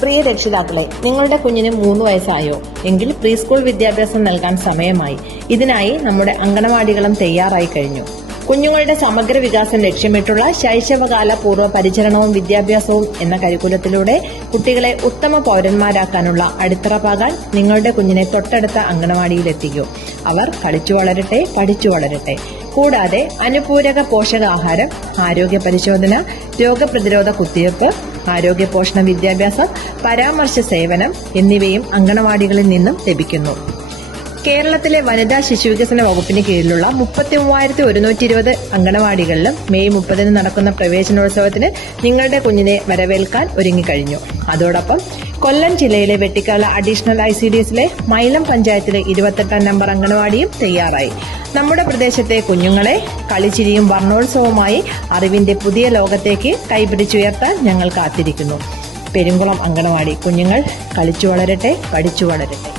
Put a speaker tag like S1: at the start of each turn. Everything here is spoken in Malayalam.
S1: പ്രിയ രക്ഷിതാക്കളെ നിങ്ങളുടെ കുഞ്ഞിന് മൂന്ന് വയസ്സായോ? എങ്കിൽ പ്രീ സ്കൂൾ വിദ്യാഭ്യാസം നൽകാൻ സമയമായി. ഇതിനായി നമ്മുടെ അങ്കണവാടികളും തയ്യാറായി കഴിഞ്ഞു. കുഞ്ഞുങ്ങളുടെ സമഗ്ര വികാസം ലക്ഷ്യമിട്ടുള്ള ശൈശവകാല പൂർവ പരിചരണവും വിദ്യാഭ്യാസവും എന്ന കരിക്കുലത്തിലൂടെ കുട്ടികളെ ഉത്തമ പൗരന്മാരാക്കാനുള്ള അടിത്തറ പാകാൻ നിങ്ങളുടെ കുഞ്ഞിനെ തൊട്ടടുത്ത അങ്കണവാടിയിൽ എത്തിക്കൂ അവർ കളിച്ചു വളരട്ടെ പഠിച്ചു വളരട്ടെ. കൂടാതെ അനുപൂരക പോഷകാഹാരം ആരോഗ്യ പരിശോധന രോഗപ്രതിരോധ കുത്തിവയ്പ് ആരോഗ്യ പോഷണ വിദ്യാഭ്യാസം പരാമർശ സേവനം എന്നിവയും അങ്കണവാടികളിൽ നിന്നും ലഭിക്കുന്നു. കേരളത്തിലെ വനിതാ ശിശുവികസന വകുപ്പിന് കീഴിലുള്ള മുപ്പത്തി മൂവായിരത്തി ഒരുന്നൂറ്റി ഇരുപത് അങ്കണവാടികളിലും മെയ് മുപ്പതിന് നടക്കുന്ന പ്രവേശനോത്സവത്തിന് നിങ്ങളുടെ കുഞ്ഞിനെ വരവേൽക്കാൻ ഒരുങ്ങിക്കഴിഞ്ഞു. അതോടൊപ്പം കൊല്ലം ജില്ലയിലെ Vettikkala additional I C D എസിലെ മൈലം പഞ്ചായത്തിലെ ഇരുപത്തെട്ടാം നമ്പർ അങ്കണവാടിയും തയ്യാറായി. നമ്മുടെ പ്രദേശത്തെ കുഞ്ഞുങ്ങളെ കളിച്ചിരിയും വർണോത്സവവുമായി അറിവിന്റെ പുതിയ ലോകത്തേക്ക് കൈപിടിച്ചുയർത്താൻ ഞങ്ങൾ കാത്തിരിക്കുന്നു. പെരുങ്കുളം അങ്കണവാടി കുഞ്ഞുങ്ങൾ കളിച്ചു വളരട്ടെ പഠിച്ചു വളരട്ടെ.